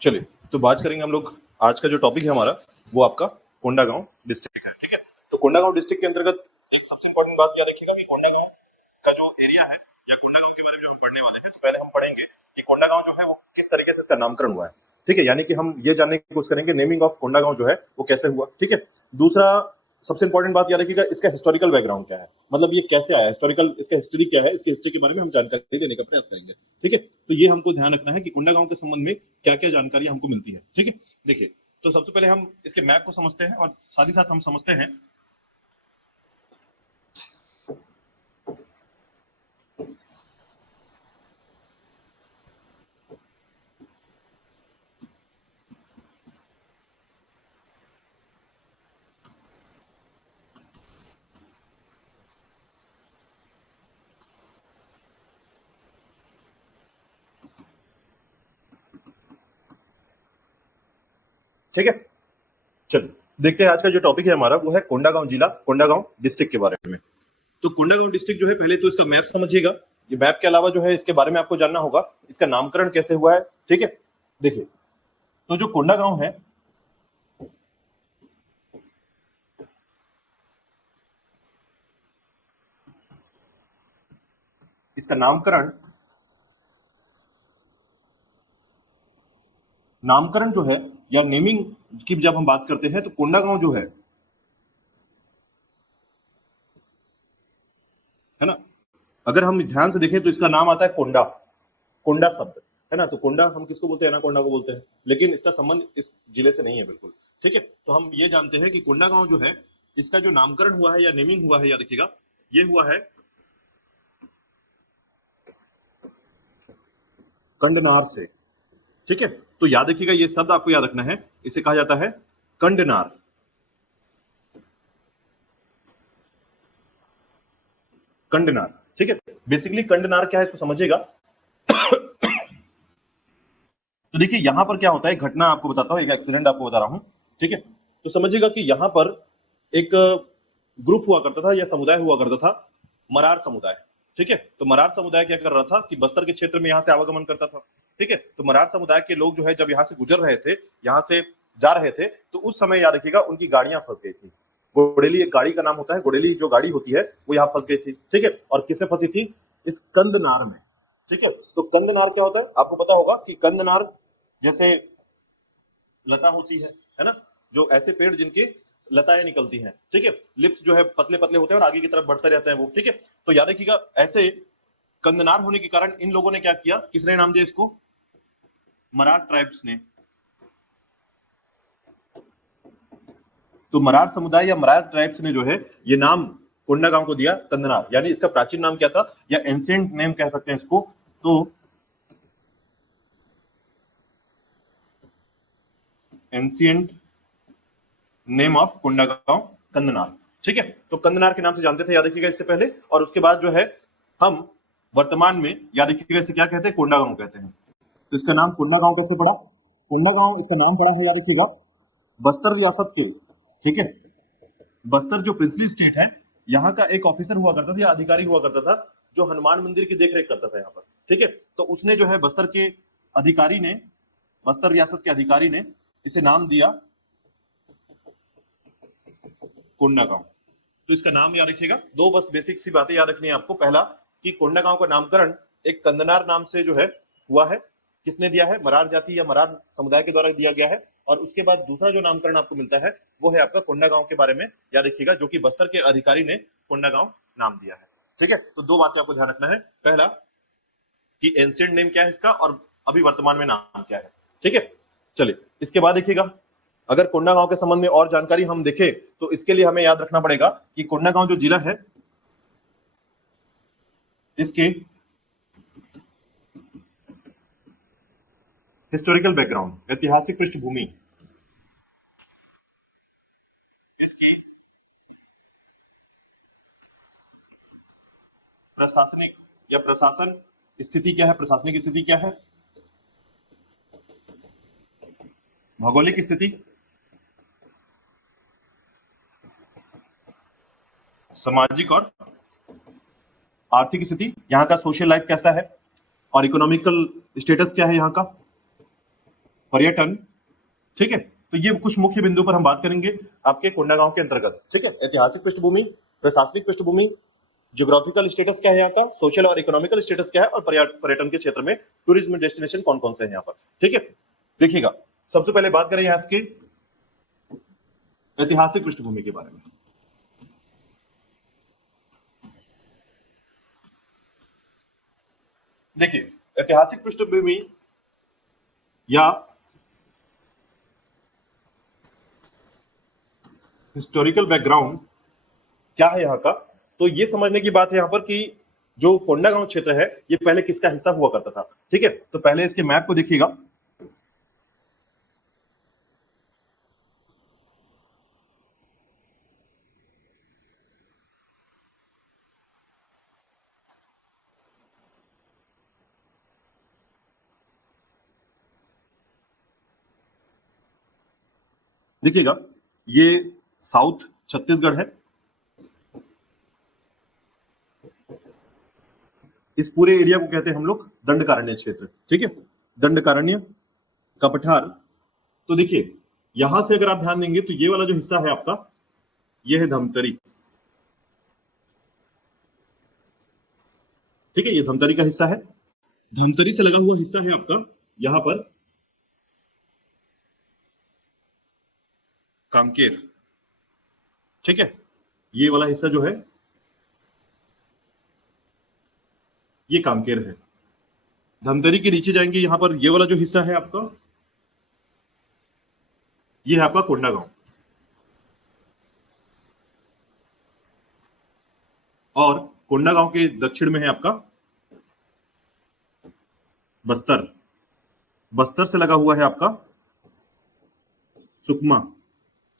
चलिए तो बात करेंगे हम लोग। आज का जो टॉपिक है हमारा वो आपका कोंडागांव डिस्ट्रिक्ट है। ठीक है, तो कोंडागांव डिस्ट्रिक्ट के अंतर्गत एक सबसे इंपॉर्टेंट बात याद रखिएगा कि कोंडागांव का जो एरिया है या कोंडागांव के बारे में जो हम पढ़ने वाले हैं, तो पहले हम पढ़ेंगे कि कोंडागांव जो है वो किस तरीके से इसका नामकरण हुआ है। ठीक है, यानी कि हम ये जानने की कोशिश करेंगे नेमिंग ऑफ कोंडागांव जो है वो कैसे हुआ। ठीक है, दूसरा सबसे इंपॉर्टेंट बात याद रखिएगा इसका हिस्टोरिकल बैकग्राउंड क्या है, मतलब ये कैसे आया, हिस्टोरिकल इसका हिस्ट्री क्या है, इसकी हिस्ट्री के बारे में हम जानकारी देने का प्रयास करेंगे। ठीक है, तो ये हमको ध्यान रखना है कि कोंडागांव के संबंध में क्या क्या जानकारी हमको मिलती है। ठीक है, देखिए तो सबसे पहले हम इसके मैप को समझते हैं और साथ ही साथ हम समझते हैं ठीक है, चलिए देखते हैं आज का जो टॉपिक है हमारा वो है कोंडागांव जिला, कोंडागांव डिस्ट्रिक्ट के बारे में। तो कोंडागांव डिस्ट्रिक्ट जो है पहले तो इसका मैप समझिएगा। ये मैप के अलावा जो है इसके बारे में आपको जानना होगा इसका नामकरण कैसे हुआ है। ठीक है, देखिए तो जो कोंडागांव है इसका नामकरण जो है या नेमिंग की जब हम बात करते हैं तो कोंडागांव जो है ना, अगर हम ध्यान से देखें तो इसका नाम आता है कोंडा, कोंडा शब्द है ना। तो कोंडा हम किसको बोलते हैं, एनाकोंडा को बोलते हैं, लेकिन इसका संबंध इस जिले से नहीं है बिल्कुल। ठीक है, तो हम ये जानते हैं कि कोंडागांव जो है इसका जो नामकरण हुआ है या नेमिंग हुआ है, याद रखिएगा ये हुआ है कंडनार से। ठीक है, तो याद रखिएगा ये शब्द आपको याद रखना है, इसे कहा जाता है कंडनार। कंडनार, ठीक है, बेसिकली कंडनार क्या है इसको समझिएगा। तो देखिए यहां पर क्या होता है, घटना आपको बताता हूं, एक एक्सीडेंट आपको बता रहा हूं। ठीक है, तो समझिएगा कि यहां पर एक ग्रुप हुआ करता था या समुदाय हुआ करता था, मरार समुदाय। ठीक है, तो मरार समुदाय क्या कर रहा था कि बस्तर के क्षेत्र में यहां से आवागमन करता था। ठीक है, तो मरार समुदाय के लोग जो है जब यहां से गुजर रहे थे, यहां से जा रहे थे, तो उस समय याद रखिएगा उनकी गाड़ियां फंस गई थी। गोडेली एक गाड़ी का नाम होता है, गोडेली जो गाड़ी होती है वो यहाँ फंस गई थी। ठीक है, और किसमें फंसी थी, इस कंदनार में। ठीक है, तो कंदनार क्या होता है आपको पता होगा कि कंदनार जैसे लता होती है ना, जो ऐसे पेड़ जिनके लताएं निकलती हैं। ठीक है, लिप्स जो है पतले पतले होते हैं और आगे की तरफ बढ़ते रहते हैं वो। ठीक है, तो याद रखिएगा ऐसे कंदनार होने के कारण इन लोगों ने क्या किया, किसने नाम दिया इसको, मरार ट्राइब्स ने। तो मरार समुदाय या मरार ट्राइब्स ने जो है ये नाम कोंडागांव को दिया कंदनार, यानी इसका प्राचीन नाम क्या था या एंशिएंट नेम कह सकते हैं इसको, तो एंशिएंट नेम ऑफ कोंडागांव कंदनार। ठीक है, तो कंदनार के नाम से जानते थे याद रखिएगा इससे पहले, और उसके बाद जो है हम वर्तमान में याद रखिएगा इसे क्या कहते हैं, कोंडागांव कहते हैं। तो इसका नाम कोंडागांव कैसे पड़ा, कोंडागांव इसका नाम पड़ा है याद रखिएगा बस्तर रियासत के। ठीक है, बस्तर जो प्रिंसली स्टेट है, यहाँ का एक ऑफिसर हुआ करता था या अधिकारी हुआ करता था जो हनुमान मंदिर की देखरेख करता था यहाँ पर। ठीक है, तो उसने जो है बस्तर के अधिकारी ने, बस्तर रियासत के अधिकारी ने इसे नाम दिया कोंडागांव। तो इसका नाम याद रखिएगा, दो बस बेसिक सी बातें याद रखनी है आपको। पहला कि कोंडागांव का नामकरण एक कंदनार नाम से जो है हुआ है, किसने दिया है, मरार जाति या मरार समुदाय के द्वारा दिया गया है। और उसके बाद दूसरा जो नामकरण आपको मिलता है वो है आपका कोंडागांव के बारे में याद रखिएगा, जो कि बस्तर के अधिकारी ने कोंडागांव नाम दिया है। ठीक है, तो दो बातें आपको ध्यान रखना है, पहला कि एंशिएंट नेम क्या है इसका और अभी वर्तमान में नाम क्या है। ठीक है, चलिए इसके बाद देखिएगा अगर कोंडागांव के संबंध में और जानकारी हम देखें तो इसके लिए हमें याद रखना पड़ेगा कि कोंडागांव जो जिला है इसके हिस्टोरिकल बैकग्राउंड, ऐतिहासिक पृष्ठभूमि, इसकी प्रशासनिक या प्रशासन स्थिति क्या है, प्रशासनिक स्थिति क्या है, भौगोलिक स्थिति, सामाजिक और आर्थिक स्थिति, यहाँ का सोशल लाइफ कैसा है और इकोनॉमिकल स्टेटस क्या है यहाँ का। पर्यटन, ठीक है। तो ये कुछ मुख्य बिंदु पर हम बात करेंगे आपके कोंडागांव के अंतर्गत, ठीक है। ऐतिहासिक पृष्ठभूमि, प्रशासनिक पृष्ठभूमि, ज्योग्राफिकल स्टेटस क्या है यहाँ का, सोशल और इकोनॉमिकल स्टेटस क्या है, और पर्यटन के क्षेत्र में टूरिज्म डेस्टिनेशन कौन कौन से हैं यहाँ पर, ठीक है। देखिएगा, सबसे पहले बात करें यहाँ की ऐतिहासिक पृष्ठभूमि के बारे में। देखिए, ऐतिहासिक पृष्ठभूमि या हिस्टोरिकल बैकग्राउंड क्या है यहाँ का, तो ये समझने की बात है यहाँ पर कि जो कोंडागांव क्षेत्र है ये पहले किसका हिस्सा हुआ करता था, ठीक है। तो पहले इसके मैप को देखिएगा। देखिएगा, ये साउथ छत्तीसगढ़ है, इस पूरे एरिया को कहते हैं हम लोग दंडकारण्य क्षेत्र, ठीक है। दंडकारण्य का पठार। तो देखिए, यहां से अगर आप ध्यान देंगे तो ये वाला जो हिस्सा है आपका, ये है धमतरी, ठीक है। ये धमतरी का हिस्सा है, धमतरी से लगा हुआ हिस्सा है आपका यहां पर कांकेर, ठीक है। ये वाला हिस्सा जो है ये कांकेर है। धमतरी के नीचे जाएंगे, यहां पर ये वाला जो हिस्सा है आपका, ये है आपका कोंडागांव, और कोंडागांव के दक्षिण में है आपका बस्तर, बस्तर से लगा हुआ है आपका सुकमा,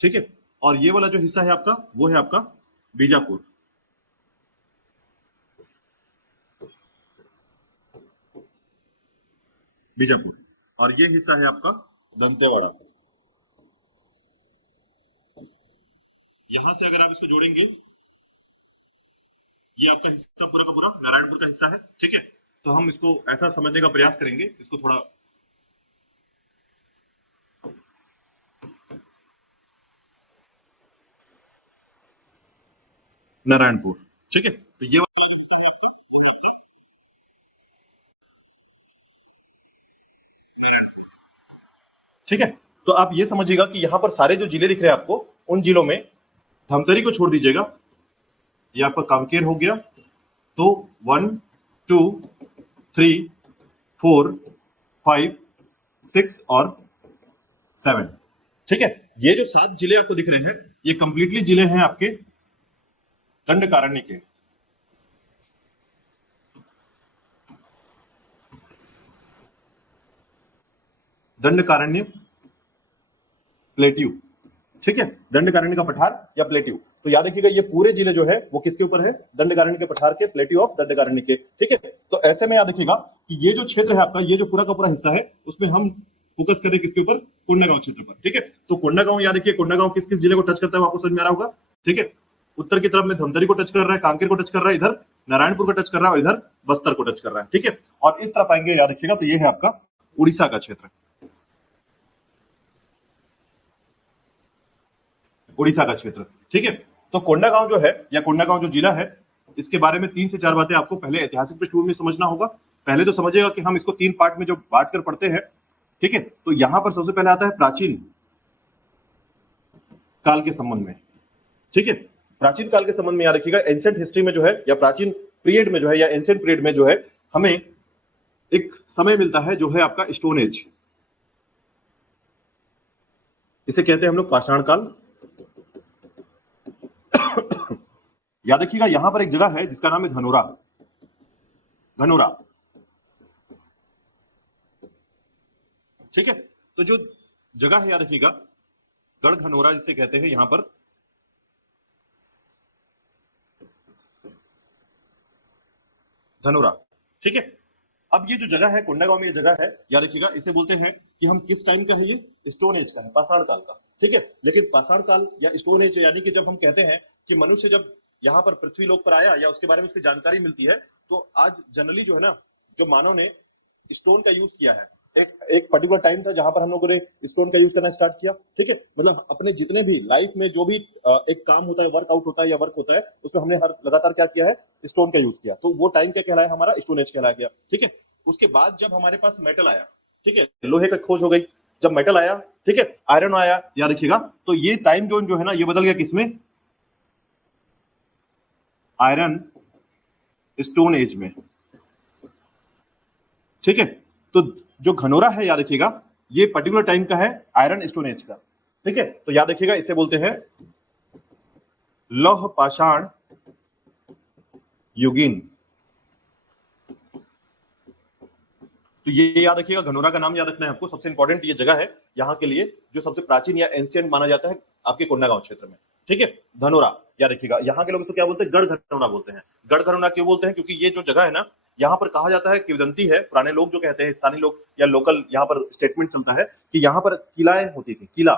ठीक है। और ये वाला जो हिस्सा है आपका वो है आपका बीजापुर, बीजापुर, और ये हिस्सा है आपका दंतेवाड़ा। यहां से अगर आप इसको जोड़ेंगे, ये आपका हिस्सा पूरा का पूरा नारायणपुर का हिस्सा है, ठीक है। तो हम इसको ऐसा समझने का प्रयास करेंगे, इसको थोड़ा नारायणपुर, ठीक है। तो ये, ठीक है। तो आप ये समझिएगा कि यहां पर सारे जो जिले दिख रहे हैं आपको, उन जिलों में धमतरी को छोड़ दीजिएगा, ये आपका कांकेर हो गया। तो 1 2 3 4 5 6 और 7, ठीक है। ये जो 7 जिले आपको दिख रहे हैं, ये कंप्लीटली जिले हैं आपके दंडकारण्य के, दंडकारण्य प्लेट्यू, ठीक है। दंडकारण्य का पठार या प्लेट्यू। तो याद रखिएगा, ये पूरे जिले जो है वो किसके ऊपर है, दंडकारण्य के पठार के, प्लेट्यू ऑफ दंडकारण्य के, ठीक है। तो ऐसे में याद रखिएगा कि ये जो क्षेत्र है आपका, ये जो पूरा का पूरा हिस्सा है, उसमें हम फोकस करें किसके ऊपर, कोंडागांव क्षेत्र पर, ठीक है। तो कोंडागांव याद रखिए, कोंडागांव किस किस जिले को टच करता है वो आपको समझ में आ रहा होगा, ठीक है। उत्तर की तरफ में धमतरी को टच कर रहा है, कांकेर को टच कर रहा है, इधर नारायणपुर को टच कर रहा है, और इधर बस्तर को टच कर रहा है, ठीक है। और इस तरफ आएंगे, याद रखिएगा, तो ये है आपका उड़ीसा का क्षेत्र, उड़ीसा का क्षेत्र, ठीक है। तो कोंडागांव जो है या कोंडागांव जो जिला है, इसके बारे में 3 से 4 बातें आपको पहले ऐतिहासिक पृष्ठभूमि में समझना होगा। पहले तो समझिएगा कि हम इसको 3 पार्ट में जो बांट कर पढ़ते हैं, ठीक है। तो यहां पर सबसे पहले आता है प्राचीन काल के संबंध में, ठीक है। प्राचीन काल के संबंध में याद रखिएगा, एंशिएंट हिस्ट्री में जो है या प्राचीन पीरियड में जो है या एंशिएंट पीरियड में जो है, हमें एक समय मिलता है जो है आपका स्टोन एज, इसे कहते हैं हम लोग पाषाण काल। याद रखिएगा, यहां पर एक जगह है जिसका नाम है धनोरा, धनोरा, ठीक है। तो जो जगह है याद रखिएगा, गढ़ घनोरा जिसे कहते हैं यहां पर, धनोरा, ठीक है। अब ये जो जगह है कोंडागांव में, ये जगह है याद रखिएगा, इसे बोलते हैं कि हम किस टाइम का है, ये स्टोन एज का है, पाषाण काल का, ठीक है। लेकिन पाषाण काल या स्टोन एज यानी कि जब हम कहते हैं कि मनुष्य जब यहाँ पर पृथ्वी लोक पर आया या उसके बारे में उसकी जानकारी मिलती है, तो आज जनरली जो है ना, जो मानव ने स्टोन का यूज किया है, एक पर्टिकुलर टाइम था जहां पर हम लोगों ने स्टोन का यूज करना स्टार्ट किया, ठीक है। मतलब अपने जितने भी लाइफ में जो भी एक काम होता है, वर्कआउट होता है या वर्क होता है, उसमें हमने हर लगातार क्या किया है, स्टोन का यूज किया। तो वो टाइम क्या कहलाया, हमारा स्टोन एज कहलाया गया, ठीक है। उसके बाद जब हमारे पास मेटल आया, ठीक है, लोहे का खोज हो गई, जब मेटल आया, ठीक है, आयरन आया, याद रखिएगा। तो ये टाइम जोन जो है ना, ये बदल गया किसमें, आयरन स्टोन एज में, ठीक है। तो जो घनोरा है, याद रखिएगा, ये पर्टिकुलर टाइम का है, आयरन स्टोन एज का, ठीक है। तो याद रखिएगा, इसे बोलते हैं लौह पाषाण युगीन। तो ये याद रखिएगा, घनोरा का नाम याद रखना है आपको, सबसे इंपॉर्टेंट ये जगह है यहाँ के लिए, जो सबसे प्राचीन या एंशियंट माना जाता है आपके कोंडागांव क्षेत्र में, ठीक है। धनोरा याद रखिएगा, यहाँ के लोग इसको क्या बोलते हैं, गढ़ घनौरा बोलते हैं। गढ़ घनौरा क्यों बोलते हैं, क्योंकि ये जो जगह है ना, यहाँ पर कहा जाता है, किवदंती है, पुराने लोग जो कहते हैं, स्थानीय लोग या लोकल यहाँ पर स्टेटमेंट चलता है कि यहाँ पर किलाएं होती थी, किला,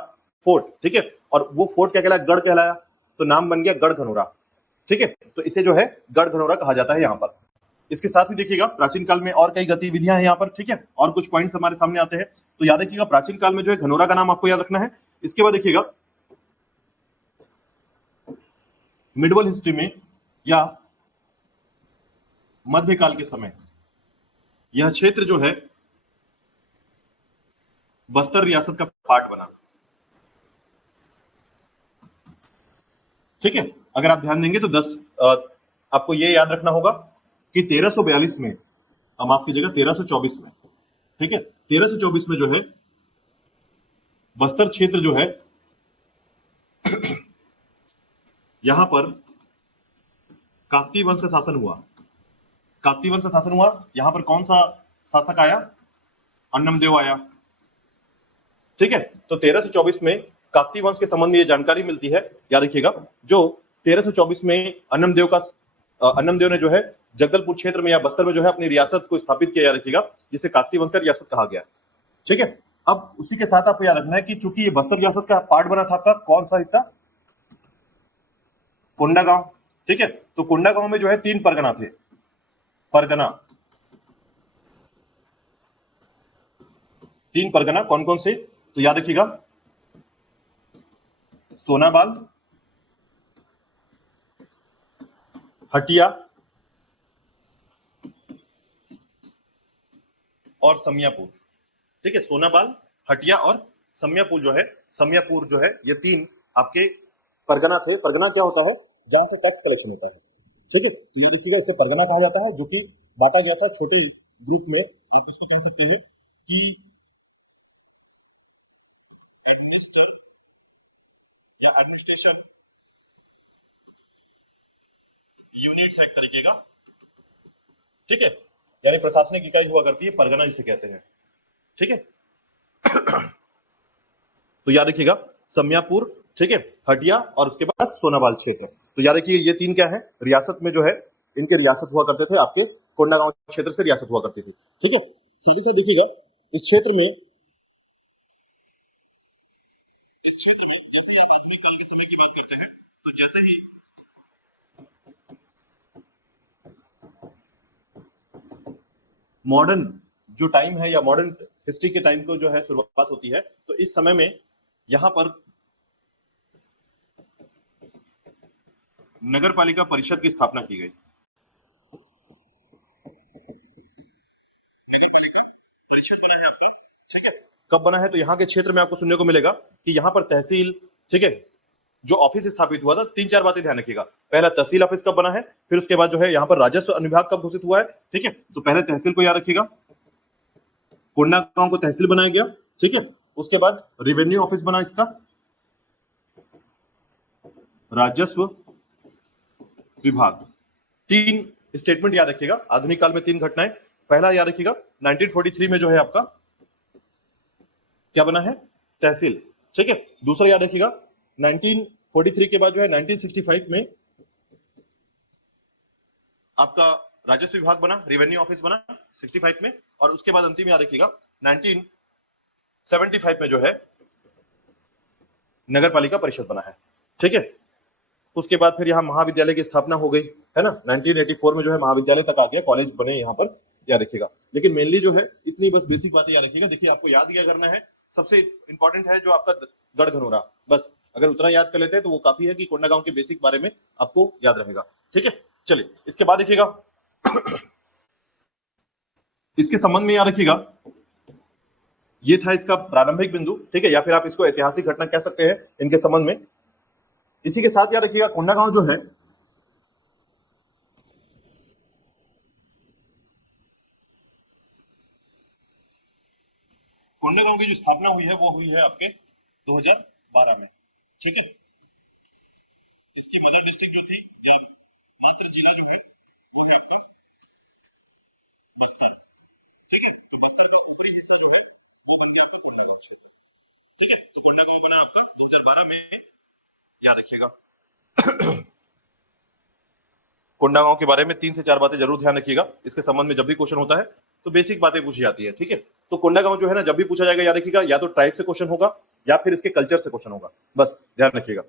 फोर्ट, ठीक है। और वो फोर्ट क्या कहलाया, गढ़ कहलाया, तो नाम बन गया गढ़ घनौरा, ठीक है। तो इसे जो है गढ़ घनौरा कहा जाता है यहाँ पर। इसके साथ ही देखिएगा, प्राचीन काल में और कई गतिविधियां हैं यहाँ पर, ठीक है, और कुछ पॉइंट्स हमारे सामने आते हैं। तो याद रखिएगा, प्राचीन काल में जो है घनौरा का नाम आपको याद रखना है। इसके बाद देखिएगा, मिडवल हिस्ट्री में या मध्यकाल के समय यह क्षेत्र जो है बस्तर रियासत का पार्ट बना, ठीक है। अगर आप ध्यान देंगे तो आपको ये याद रखना होगा कि 1342 में, माफ कीजिएगा, 1324 में, ठीक है, 1324 में जो है बस्तर क्षेत्र जो है, यहां पर काकतीय वंश का शासन हुआ। काकतीय वंश का शासन हुआ, यहां पर कौन सा शासक आया, अन्नमदेव आया, ठीक है। तो 1324 में काकतीय वंश के संबंध में ये जानकारी मिलती है, याद रखिएगा। जो 1324 में अन्नमदेव ने जो है जगदलपुर क्षेत्र में या बस्तर में जो है अपनी रियासत को स्थापित किया, याद रखिएगा, जिसे काकतीय वंश का रियासत कहा गया, ठीक है। अब उसी के साथ आपको याद रखना है कि चूंकि ये बस्तर रियासत का पार्ट बना था आपका, कौन सा हिस्सा, कोंडागांव, ठीक है। तो कोंडागांव में जो है 3 परगना थे, परगना, 3 परगना कौन कौन से, तो याद रखिएगा, सोनाबाल, हटिया और समियापुर, ठीक है। सोनाबाल, हटिया और समियापुर जो है, समियापुर जो है, ये 3 आपके परगना थे। परगना क्या होता है, जहां से टैक्स कलेक्शन होता है, ठीक है। तो ये देखिएगा, इसे परगना कहा जाता है, जो कि बांटा गया था छोटे ग्रुप में। आप इसको कह सकते हैं कि एडमिनिस्ट्रेशन यूनिट्स एक तरीके का, ठीक है, यानी प्रशासनिक इकाई हुआ करती है, परगना जिसे कहते हैं, ठीक है। तो याद रखिएगा, समियापुर, ठीक है, हटिया और उसके बाद सोनाबाल क्षेत्र। तो याद रखिए, ये 3 क्या है, रियासत में जो है, इनके रियासत हुआ करते थे, आपके कोंडागांव क्षेत्र से रियासत हुआ करती थी, ठीक है। साथ ही साथ देखिएगा, इस क्षेत्र में, इस क्षेत्र में के समय की बात करते हैं, तो जैसे ही मॉडर्न जो टाइम है या मॉडर्न हिस्ट्री के टाइम को जो है शुरुआत होती है, तो इस समय में यहां पर नगर पालिका परिषद की स्थापना की गई। ठीक है, कब बना है, तो यहाँ के क्षेत्र में आपको सुनने को मिलेगा कि यहाँ पर तहसील, ठीक है, जो ऑफिस स्थापित हुआ था, 3-4 बातें ध्यान रखिएगा। पहला, तहसील ऑफिस कब बना है, फिर उसके बाद जो है यहाँ पर राजस्व अनुविभाग कब घोषित हुआ है, ठीक है। तो पहले तहसील को याद रखिएगा, कोंडागांव को तहसील बनाया गया, ठीक है। उसके बाद रेवेन्यू ऑफिस बना इसका, राजस्व विभाग। 3 स्टेटमेंट याद रखिएगा, आधुनिक काल में 3 घटनाएं। पहला याद रखिएगा, 1943 में जो है आपका क्या बना है, तहसील, ठीक है। दूसरा याद रखिएगा, 1943 के बाद जो है 1965 में आपका राजस्व विभाग बना, रेवेन्यू ऑफिस बना 65 में, और उसके बाद अंतिम याद रखिएगा 1975 में जो है नगर पालिका परिषद बना है, ठीक है। उसके बाद फिर यहाँ महाविद्यालय की स्थापना हो गई, है ना, 1984 में जो है महाविद्यालय तक आ गया, कॉलेज बने यहाँ पर, याद रखिएगा। लेकिन मेनली जो है इतनी बस बेसिक बातें याद रखिएगा। देखिए आपको याद क्या करना है, सबसे इंपॉर्टेंट है जो आपका गढ़घनौरा, बस अगर उतना याद कर लेते हैं तो वो काफी है कि कोंडागांव के बेसिक बारे में आपको याद रहेगा। ठीक है, चलिए इसके बाद देखिएगा इसके संबंध में याद रखिएगा, ये था इसका प्रारंभिक बिंदु, ठीक है, या फिर आप इसको ऐतिहासिक घटना कह सकते हैं इनके संबंध में। इसी के साथ याद रखिएगा कोंडागांव जो है कोंडागांव की जो स्थापना हुई है वो हुई है आपके 2012 में। ठीक है, इसकी मदर डिस्ट्रिक्ट जो थी या मातृ जिला जो है वो है आपका बस्तर। ठीक है, तो बस्तर का ऊपरी हिस्सा जो है वो बन गया आपका कोंडागांव क्षेत्र। ठीक है, तो कोंडागांव बना आपका 2012 में, याद रखिएगा। कोंडागांव के बारे में 3 से 4 बातें जरूर ध्यान रखिएगा, इसके संबंध में जब भी क्वेश्चन होता है तो बेसिक बातें पूछी जाती है। ठीक है, तो कोंडागांव जो है ना जब भी पूछा जाएगा याद रखिएगा, या तो ट्राइब से क्वेश्चन होगा या फिर इसके कल्चर से क्वेश्चन होगा, बस ध्यान रखिएगा।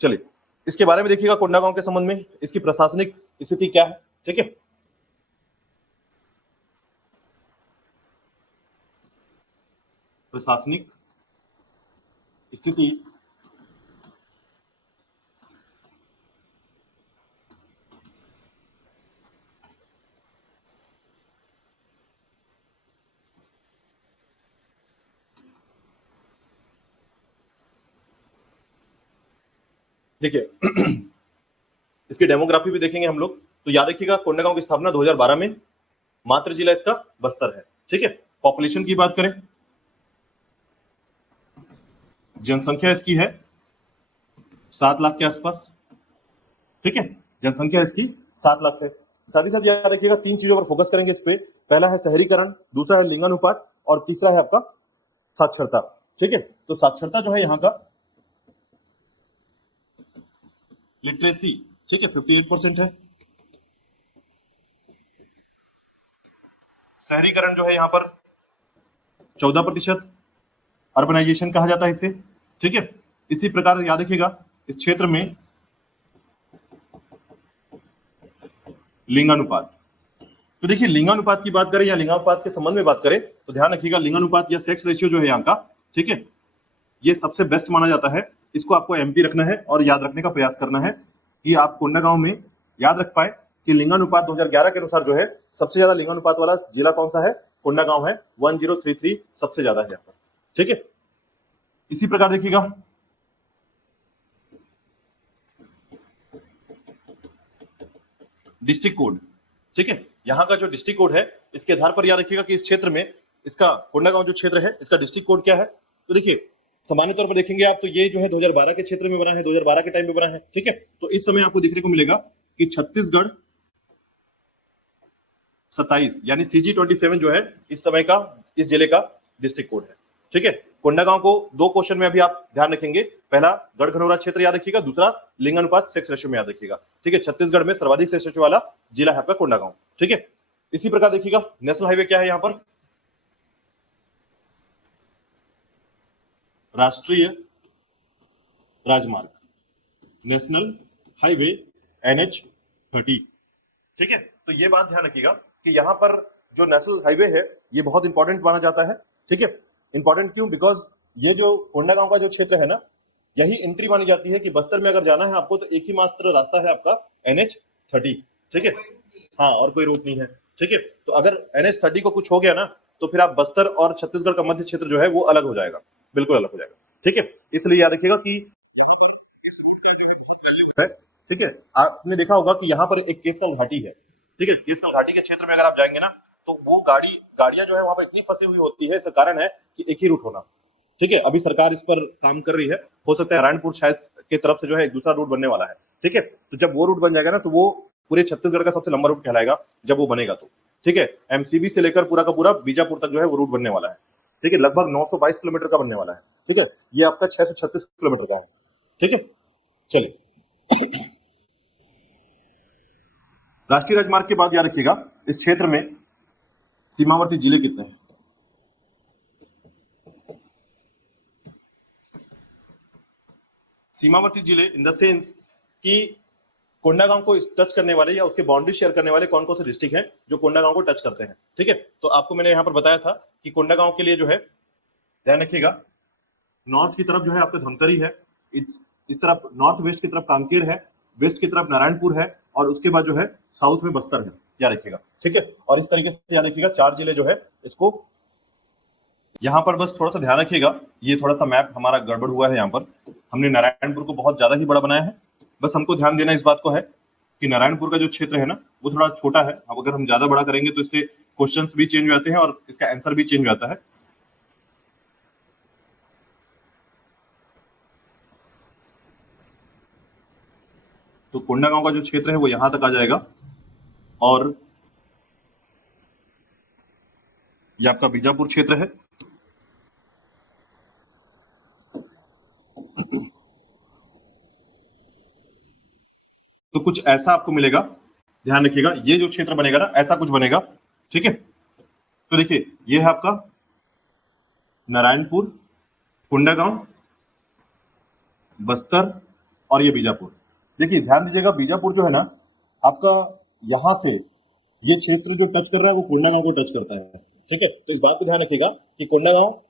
चलिए इसके बारे में देखिएगा, कोंडागांव के संबंध में इसकी प्रशासनिक स्थिति क्या है। ठीक है, प्रशासनिक स्थिति देखिए इसकी डेमोग्राफी भी देखेंगे हम लोग, तो याद रखिएगा कोंडागांव की स्थापना 2012 में, मातृ जिला इसका बस्तर है। ठीक है, पॉपुलेशन की बात करें, जनसंख्या इसकी है 7 लाख के आसपास। ठीक है, जनसंख्या इसकी 7 लाख है। साथ ही साथ याद रखिएगा 3 चीजों पर फोकस करेंगे इस पे, पहला है शहरीकरण, दूसरा है लिंगानुपात और तीसरा है आपका साक्षरता। ठीक है, तो साक्षरता जो है यहाँ का लिटरेसी, ठीक है, 58% है। शहरीकरण जो है यहाँ पर 14%, अर्बनाइजेशन कहा जाता है इसे। ठीक है, इसी प्रकार याद रखिएगा इस क्षेत्र में लिंगानुपात, तो देखिए लिंगानुपात की बात करें या लिंगानुपात के संबंध में बात करें तो ध्यान रखिएगा लिंगानुपात या सेक्स रेशियो जो है यहाँ का, ठीक है, ये सबसे बेस्ट माना जाता है। इसको आपको एमपी रखना है और याद रखने का प्रयास करना है कि आप कोंडागांव में याद रख पाए कि लिंगानुपात 2011 के अनुसार जो है सबसे ज्यादा लिंगानुपात वाला जिला कौन सा है, कोंडागांव है, 1033 सबसे ज्यादा है यहाँ पर। ठीक है, इसी प्रकार देखिएगा डिस्ट्रिक्ट कोड। ठीक है, यहाँ का जो डिस्ट्रिक्ट कोड है इसके आधार पर याद रखिएगा कि इस क्षेत्र में इसका कोंडागांव जो क्षेत्र है इसका डिस्ट्रिक्ट कोड क्या है। तो देखिए सामान्य तौर पर देखेंगे आप तो ये जो है 2012 के क्षेत्र में बना है, 2012 के टाइम में बना है। ठीक है, तो इस समय आपको देखने को मिलेगा कि छत्तीसगढ़ 27 यानी CG27 जो है इस समय का इस जिले का डिस्ट्रिक्ट कोड है। ठीक है, कोंडागांव को 2 क्वेश्चन में अभी आप ध्यान रखेंगे, पहला गढ़घनौरा क्षेत्र याद रखिएगा, दूसरा लिंगानुपात सेक्स रेशियो में याद रखिएगा। ठीक है, छत्तीसगढ़ में सर्वाधिक सेक्स रेशियो वाला जिला है आपका कोंडागांव। ठीक है, इसी प्रकार देखिएगा नेशनल हाईवे क्या है यहाँ पर, राष्ट्रीय राजमार्ग, नेशनल हाईवे NH30। ठीक है, तो ये बात ध्यान रखिएगा कि यहाँ पर जो नेशनल हाईवे है ये बहुत इंपॉर्टेंट माना जाता है। ठीक है, इंपॉर्टेंट क्यों, बिकॉज ये जो कोंडागांव का जो क्षेत्र है ना यही एंट्री मानी जाती है कि बस्तर में अगर जाना है आपको तो एक ही मात्र रास्ता है आपका NH30। ठीक है, हाँ और कोई रूट नहीं है। ठीक है, तो अगर NH30 को कुछ हो गया ना तो फिर आप बस्तर और छत्तीसगढ़ का मध्य क्षेत्र जो है वो अलग हो जाएगा, बिल्कुल अलग हो जाएगा। ठीक है, इसलिए याद रखिएगा कि है। ठीक है, आपने देखा होगा कि यहाँ पर एक केसकाल घाटी है। ठीक है, केसकाल घाटी के क्षेत्र में अगर आप जाएंगे ना तो वो गाड़ियां जो है वहां पर इतनी फंसी हुई होती है, इसका कारण है कि एक ही रूट होना। ठीक है, अभी सरकार इस पर काम कर रही है, हो सकता है नारायणपुर शायद की तरफ से जो है एक दूसरा रूट बनने वाला है। ठीक है, तो जब वो रूट बन जाएगा ना तो वो पूरे छत्तीसगढ़ का सबसे लंबा रूट कहलाएगा जब वो बनेगा तो। ठीक है, MCB से लेकर पूरा का पूरा बीजापुर तक जो है वो रूट बनने वाला है। ठीक है, लगभग 922 किलोमीटर का बनने वाला है। ठीक है, ये आपका 636 किलोमीटर का है। ठीक है, चलिए राष्ट्रीय राजमार्ग के बाद याद रखिएगा इस क्षेत्र में सीमावर्ती जिले कितने हैं। सीमावर्ती जिले इन द सेंस कि कोंडागांव को टच करने वाले या उसके बाउंड्री शेयर करने वाले कौन कौन से डिस्ट्रिक्ट हैं जो कोंडागांव को टच करते हैं। ठीक है, तो आपको मैंने यहाँ पर बताया था कि कोंडागांव के लिए जो है ध्यान रखिएगा, नॉर्थ की तरफ जो है आपका धमतरी है, इस तरफ नॉर्थ वेस्ट की तरफ कांकेर है, वेस्ट की तरफ नारायणपुर है, और उसके बाद जो है साउथ में बस्तर है, याद रखिएगा। ठीक है, और इस तरीके से याद रखिएगा 4 जिले जो है इसको। यहाँ पर बस थोड़ा सा ध्यान रखिएगा, ये थोड़ा सा मैप हमारा गड़बड़ हुआ है। यहाँ पर हमने नारायणपुर को बहुत ज्यादा ही बड़ा बनाया है। बस हमको ध्यान देना इस बात को है कि नारायणपुर का जो क्षेत्र है ना वो थोड़ा छोटा है। अब अगर हम ज्यादा बड़ा करेंगे तो इससे क्वेश्चंस भी चेंज हो जाते हैं और इसका आंसर भी चेंज हो जाता है। तो कोंडागांव का जो क्षेत्र है वो यहां तक आ जाएगा, और ये आपका बीजापुर क्षेत्र है। तो कुछ ऐसा आपको मिलेगा, ध्यान रखिएगा, ये जो क्षेत्र बनेगा ना ऐसा कुछ बनेगा। ठीक है, तो देखिए ये है आपका नारायणपुर, कोंडागांव, बस्तर और ये बीजापुर। देखिए ध्यान दीजिएगा, बीजापुर जो है ना आपका यहां से ये क्षेत्र जो टच कर रहा है वो कोंडागांव को टच करता है। ठीक है, तो इस बात को ध्यान रखिएगा कि कोंडागांव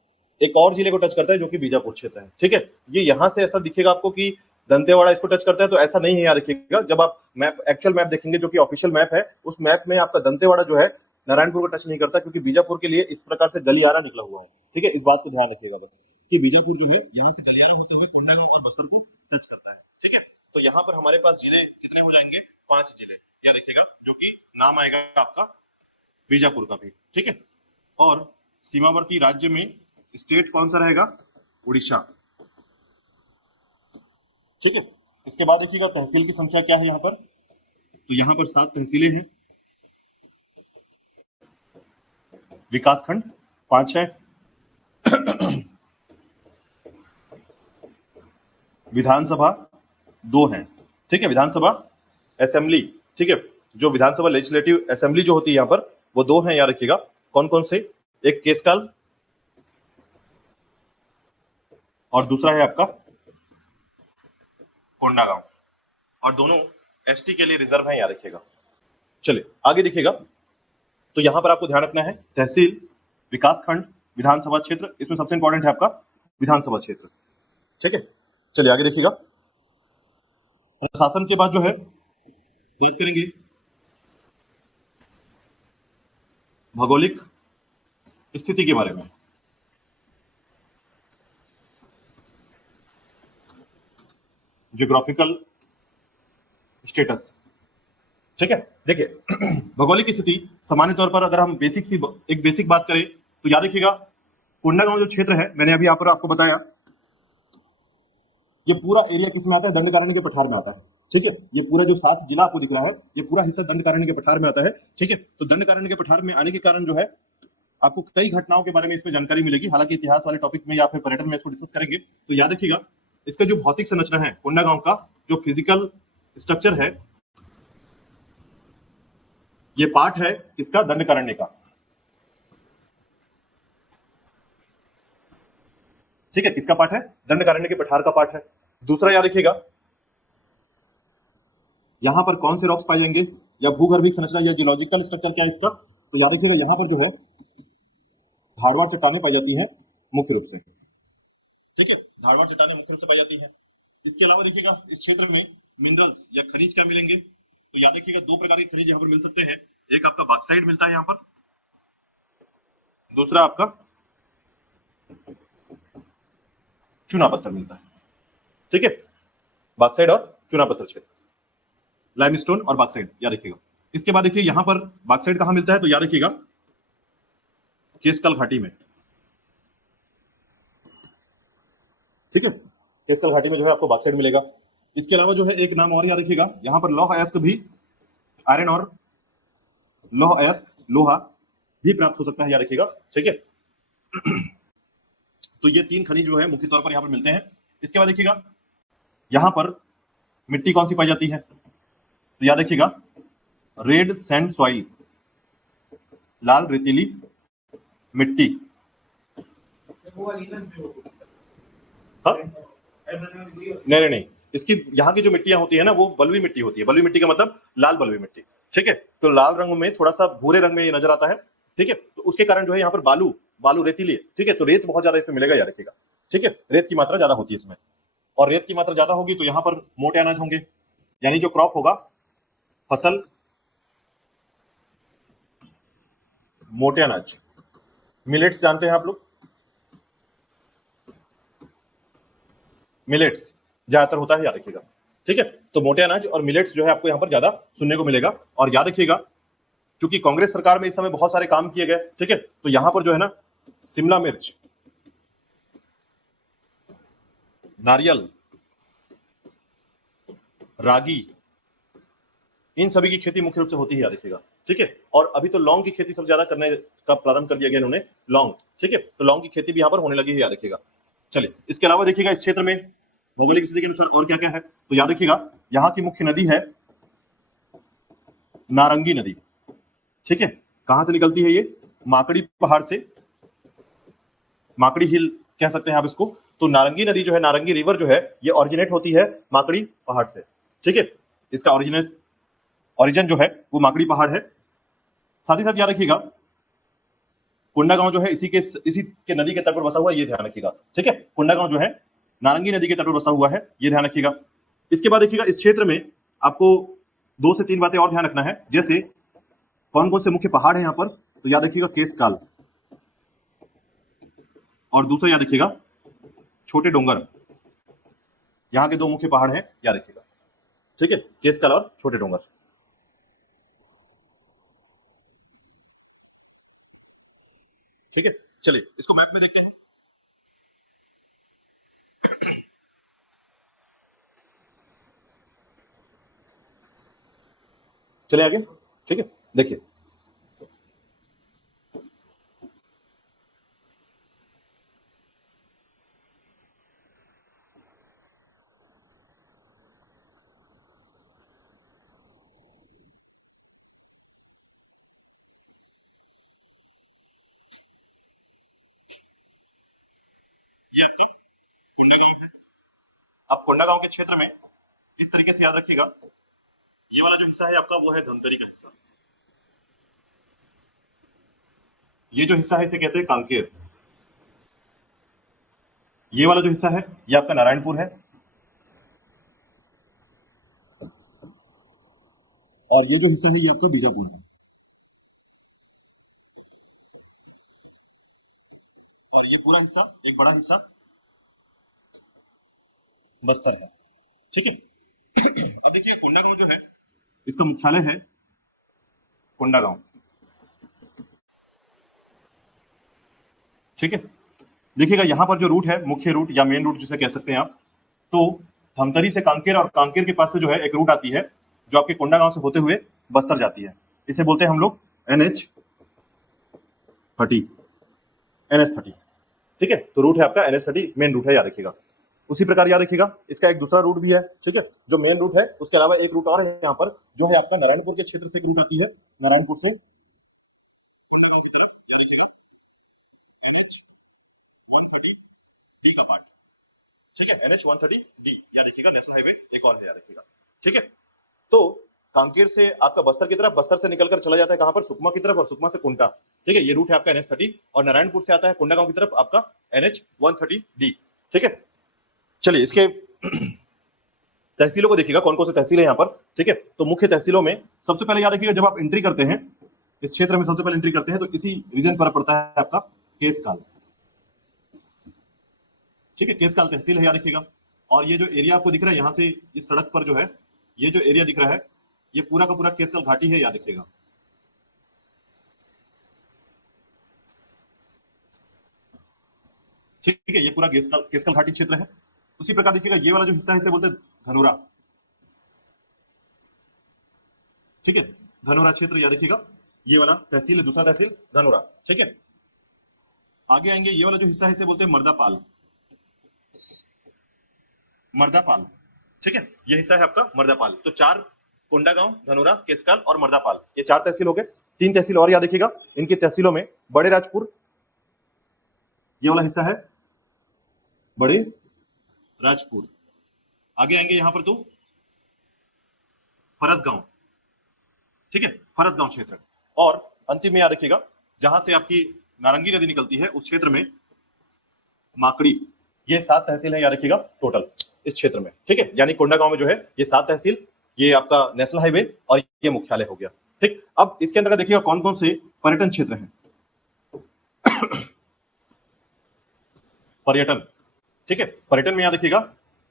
एक और जिले को टच करता है जो कि बीजापुर क्षेत्र है। ठीक है, ये यहां से ऐसा दिखेगा आपको कि दंतेवाड़ा इसको टच करता है, तो ऐसा नहीं है, याद रखिएगा। जब आप मैप एक्चुअल मैप देखेंगे जो कि ऑफिशियल मैप है, उस मैप में आपका दंतेवाड़ा जो है नारायणपुर को टच नहीं करता, क्योंकि बीजापुर के लिए इस प्रकार से गलियारा निकला हुआ है। ठीक है, इस बात को ध्यान रखिएगा बस कि बीजापुर जो है यहाँ से गलियारा होते हुए कोंडागांव और बस्तर को टच करता है। ठीक है, तो यहाँ पर हमारे पास जिले कितने हो जाएंगे, 5 जिले, याद रखिएगा, जो कि नाम आएगा आपका बीजापुर का भी। ठीक है, और सीमावर्ती राज्य में स्टेट कौन सा रहेगा, उड़ीसा। ठीक है, इसके बाद देखिएगा तहसील की संख्या क्या है यहाँ पर, तो यहाँ पर 7 तहसीलें हैं, विकासखंड 5 है, विधानसभा 2 है। ठीक है, विधानसभा असेंबली, ठीक है, जो विधानसभा लेजिस्लेटिव असेंबली जो होती है यहाँ पर वो 2 है, याद रखिएगा। कौन कौन से, एक केसकाल और दूसरा है आपका कोंडागांव, और दोनों एसटी के लिए रिजर्व है, याद रखिएगा। चलिए आगे देखिएगा, तो यहां पर आपको ध्यान रखना है तहसील, विकासखंड, विधानसभा क्षेत्र, इसमें सबसे इंपॉर्टेंट है आपका विधानसभा क्षेत्र। ठीक है, चलिए आगे देखिएगा। प्रशासन के बाद जो है बात करेंगे भौगोलिक स्थिति के बारे में। Geographical status. ठीक है, देखिए भौगोलिक स्थिति सामान्य तौर पर अगर हम एक बेसिक बात करें तो याद रखिएगा, कोंडागांव जो क्षेत्र है मैंने अभी यहाँ पर आपको बताया, ये पूरा एरिया किस में आता है, दंडकारण्य के पठार में आता है। ठीक है, ये पूरा जो 7 जिला आपको दिख रहा है ये पूरा हिस्सा दंडकारण्य के पठार में आता है। ठीक है, तो दंडकारण्य के पठार में आने के कारण जो है आपको कई घटनाओं के बारे में इसमें जानकारी मिलेगी। हालांकि इतिहास वाले टॉपिक में या फिर पर्यटन में इसको डिस्कस करेंगे, तो याद रखिएगा इसका जो भौतिक संरचना है कोंडागांव का, जो फिजिकल स्ट्रक्चर है, ये पार्ट है किसका, दंडकारण्य का। ठीक है, किसका पार्ट है, दंडकारण्य के पठार का पार्ट है। दूसरा याद रखिएगा, यहां पर कौन से रॉक्स पाए जाएंगे, या भूगर्भिक संरचना या जियोलॉजिकल स्ट्रक्चर क्या है इसका, तो याद रखिएगा यहां पर जो है धारवाड़ चट्टानें पाई जाती हैं मुख्य रूप से। ठीक है, धारवाड़ चट्टानें मुख्य रूप से पाई जाती हैं। इसके अलावा देखिएगा इस क्षेत्र में मिनरल्स या खनिज क्या मिलेंगे, तो याद रखिएगा 2 प्रकार के खनिज यहाँ पर मिल सकते हैं। एक आपका बॉक्साइट मिलता है यहाँ पर, दूसरा आपका चूना पत्थर मिलता है। ठीक है, बॉक्साइट और चूना पत्थर क्षेत्र, लाइमस्टोन और बॉक्साइट, याद रखिएगा। इसके बाद देखिए यहां पर बॉक्साइट कहां मिलता है, तो याद रखिएगा केशकाल घाटी में। ठीक है, केशकाल घाटी में जो है आपको बॉक्साइट मिलेगा। इसके अलावा जो है एक नाम और याद रखिएगा, यहां पर लौह अयस्क भी, आयरन और लौह अयस्क, लोहा भी प्राप्त हो सकता है, याद रखिएगा। ठीक है, तो ये 3 खनिज जो है मुख्य तौर पर यहां पर मिलते हैं। इसके बाद देखिएगा यहां पर मिट्टी कौन सी पाई जाती है, तो याद रखिएगा रेड सैंड सॉइल, लाल रेतीली मिट्टी। हाँ? नहीं, इसकी यहाँ की जो मिट्टियां होती है ना वो बलुई मिट्टी होती है। बलुई मिट्टी का मतलब लाल बलुई मिट्टी, ठीक है। तो लाल रंग में थोड़ा सा भूरे रंग में ये नजर आता है, ठीक है। तो उसके कारण जो है यहाँ पर बालू बालू रेतीली है, ठीक है। तो रेत बहुत ज्यादा इसमें मिलेगा, याद रखिएगा, ठीक है। रेत की मात्रा ज्यादा होती है इसमें, और रेत की मात्रा ज्यादा होगी तो यहाँ पर मोटे अनाज होंगे, यानी जो क्रॉप होगा, फसल, मोटे अनाज, मिलेट्स जानते हैं आप लोग, मिलेट्स ज्यादातर होता है, याद रखिएगा, ठीक है। तो मोटे अनाज और मिलेट्स जो है आपको यहाँ पर ज्यादा सुनने को मिलेगा। और याद रखिएगा, क्योंकि कांग्रेस सरकार में इस समय बहुत सारे काम किए गए, ठीक है। तो यहां पर जो है ना शिमला मिर्च, नारियल, रागी, इन सभी की खेती मुख्य रूप से होती है, याद रखिएगा, ठीक है। और अभी तो लौंग की खेती सबसे ज्यादा करने का प्रारंभ कर दिया गया इन्होंने, लौंग, ठीक है। तो लौंग की खेती भी यहाँ पर होने लगी है, याद रखिएगा। चलिए, इसके अलावा देखिएगा इस क्षेत्र में भौगोलिक स्थिति के अनुसार और क्या क्या है, तो याद रखिएगा यहाँ की मुख्य नदी है नारंगी नदी, ठीक है। कहां से निकलती है ये? माकड़ी पहाड़ से, माकड़ी हिल कह सकते हैं आप इसको। तो नारंगी नदी जो है, नारंगी रिवर जो है, ये ऑरिजिनेट होती है माकड़ी पहाड़ से, ठीक है। इसका ओरिजिन जो है वो माकड़ी पहाड़ है। साथ ही साथ याद रखिएगा कोंडागांव जो है इसी के नदी के तट पर बसा हुआ है, ये ध्यान रखिएगा, ठीक है। कोंडागांव जो है नारंगी नदी के तट पर बसा हुआ है, ये ध्यान रखिएगा। इसके बाद देखिएगा इस क्षेत्र में आपको 2 से 3 बातें और ध्यान रखना है, जैसे कौन कौन से मुख्य पहाड़ है यहाँ पर, तो याद रखिएगा केशकाल, और दूसरा याद रखिएगा छोटे डोंगर। यहाँ के 2 मुख्य पहाड़ हैं, याद रखिएगा, ठीक है, केशकाल और छोटे डोंगर। ठीक है, चलिए इसको मैप में देखते हैं। चले आगे, ठीक है, देखिए ये आपका कोंडागांव है। अब कोंडागांव के क्षेत्र में इस तरीके से याद रखिएगा, ये वाला जो हिस्सा है आपका वो है धमतरी का हिस्सा। ये जो हिस्सा है इसे कहते हैं कांकेर। ये वाला जो हिस्सा है ये आपका नारायणपुर है, और ये जो हिस्सा है ये आपका बीजापुर है, और ये पूरा हिस्सा, एक बड़ा हिस्सा बस्तर है, ठीक है। अब देखिए कोंडागांव जो है इसका मुख्यालय है कोंडागांव, ठीक है। देखिएगा यहाँ पर जो रूट है, मुख्य रूट या मेन रूट जिसे कह सकते हैं आप, तो धमतरी से कांकेर, और कांकेर के पास से जो है एक रूट आती है जो आपके कोंडागांव से होते हुए बस्तर जाती है। इसे बोलते हैं हम लोग NH30, NH30, ठीक है। तो रूट है आपका NH30, मेन रूट है, याद रखिएगा। उसी प्रकार याद रखिएगा इसका एक दूसरा रूट भी है, ठीक है, जो मेन रूट है। उसके अलावा एक रूट और है यहाँ पर, जो है आपका नारायणपुर के क्षेत्र से एक रूट आती है, नारायणपुर से कोंडागांव की तरफ, याद रखिएगा NH130D का पार्ट, ठीक है, NH130D, याद रखिएगा। नेशनल हाईवे एक और है, याद रखिएगा, ठीक है। तो कांकेर से आपका बस्तर की तरफ, बस्तर से निकलकर चला जाता है कहां पर? सुकमा की तरफ, और सुकमा से कुंटा, ठीक है। ये रूट है आपका NH30, और नारायणपुर से आता है कोंडागांव की तरफ आपका NH130D, ठीक है। चलिए इसके तहसीलों को देखिएगा, कौन कौन से तहसील है यहाँ पर, ठीक है। तो मुख्य तहसीलों में सबसे पहले याद रखिएगा, जब आप एंट्री करते हैं इस क्षेत्र में, सबसे पहले एंट्री करते हैं तो इसी रीजन पर पड़ता है आपका केसकाल, ठीक है। केसकाल तहसील है, याद रखिएगा। और ये जो एरिया आपको दिख रहा है यहाँ से, इस सड़क पर जो है ये जो एरिया दिख रहा है, ये पूरा का पूरा केसकाल घाटी है, याद रखिएगा। ठीक है, ये पूरा केसकाल केसकाल घाटी क्षेत्र है। उसी प्रकार देखिएगा ये वाला जो हिस्सा है इसे बोलते हैं धनोरा, ठीक है। धनोरा क्षेत्र याद रखिएगा, ये वाला तहसील है, दूसरा तहसील धनोरा, ठीक है। आगे आएंगे, ये वाला जो हिस्सा है इसे बोलते हैं मर्दापाल, मर्दापाल, ठीक है। ये हिस्सा है आपका मर्दापाल। तो 4, कोंडागांव, धनोरा, केसकाल और मर्दापाल, ये 4 तहसील हो गए। 3 तहसील और याद रखिएगा, इनकी तहसीलों में बड़े राजपुर, ये वाला हिस्सा है बड़े राजपुर, आगे आएंगे यहां पर तो फरसगांव, ठीक है, फरसगांव क्षेत्र। और अंतिम में याद रखिएगा जहां से आपकी नारंगी नदी निकलती है उस क्षेत्र में माकड़ी। ये 7 तहसील है याद रखिएगा टोटल इस क्षेत्र में, ठीक है। यानी कोंडागांव में जो है ये 7 तहसील, ये आपका नेशनल हाईवे और ये मुख्यालय हो गया, ठीक। अब इसके अंदर देखिएगा कौन कौन से पर्यटन क्षेत्र हैं। पर्यटन, ठीक है, पर्यटन में याद रखिएगा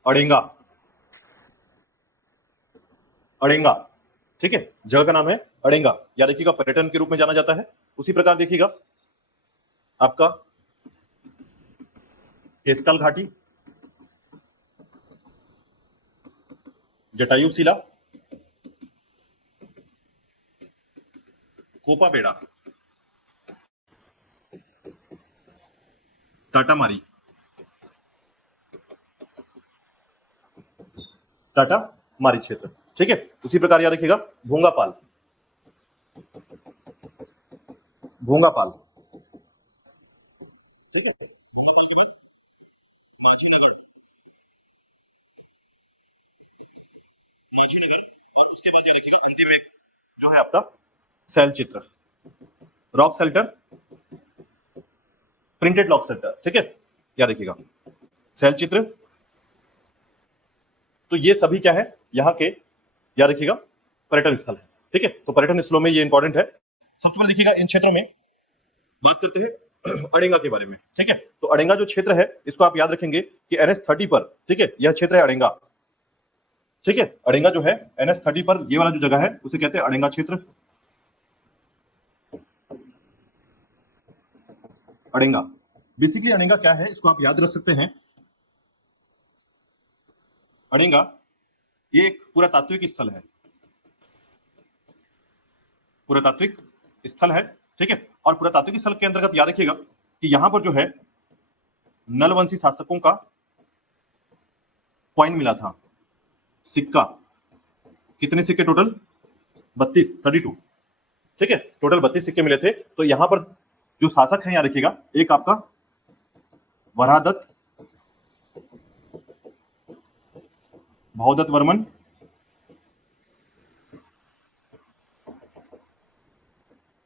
अड़ेंगा, अड़ेंगा, ठीक है, जगह का नाम है अड़ेंगा, याद रखिएगा पर्यटन के रूप में जाना जाता है। उसी प्रकार देखिएगा आपका केसकाल घाटी, जटायु शिला, कोपा बेड़ा, टाटा मारी, टाटा मारी क्षेत्र, ठीक है। उसी प्रकार याद रखिएगा भोंगापाल, भोंगापाल, ठीक है। भोंगापाल के बाद माछीनगर, माछीनगर, और उसके बाद याद रखिएगा अंतिम एक जो है आपका शैल चित्र, rock shelter, printed rock shelter, ठीक है, याद रखिएगा शैल चित्र। तो ये सभी क्या है यहाँ के याद रखिएगा पर्यटन स्थल है, ठीक है। तो पर्यटन स्थलों में ये इंपॉर्टेंट है। सबसे पहले देखिएगा इन क्षेत्रों में बात करते हैं अड़ेंगा के बारे में, ठीक है। तो अड़ेंगा जो क्षेत्र है इसको आप याद रखेंगे कि NH30 पर, ठीक है, यह क्षेत्र है अड़ेंगा, ठीक है। अड़ेंगा जो है NH30 पर ये वाला जो जगह है उसे कहते हैं अड़ेंगा क्षेत्र, अड़ेंगा। बेसिकली अड़ेंगा क्या है इसको आप याद रख सकते हैं। अड़ेंगा ये एक पुरातात्विक स्थल है, पुरातात्विक स्थल है, ठीक है। और पुरातात्विक स्थल के अंतर्गत याद रखिएगा कि यहां पर जो है नलवंशी शासकों का कॉइन मिला था, सिक्का। कितने सिक्के टोटल? 32, ठीक है, टोटल 32 सिक्के मिले थे। तो यहां पर जो शासक है याद रखिएगा एक आपका वराहदत्त, भवदत्त वर्मन,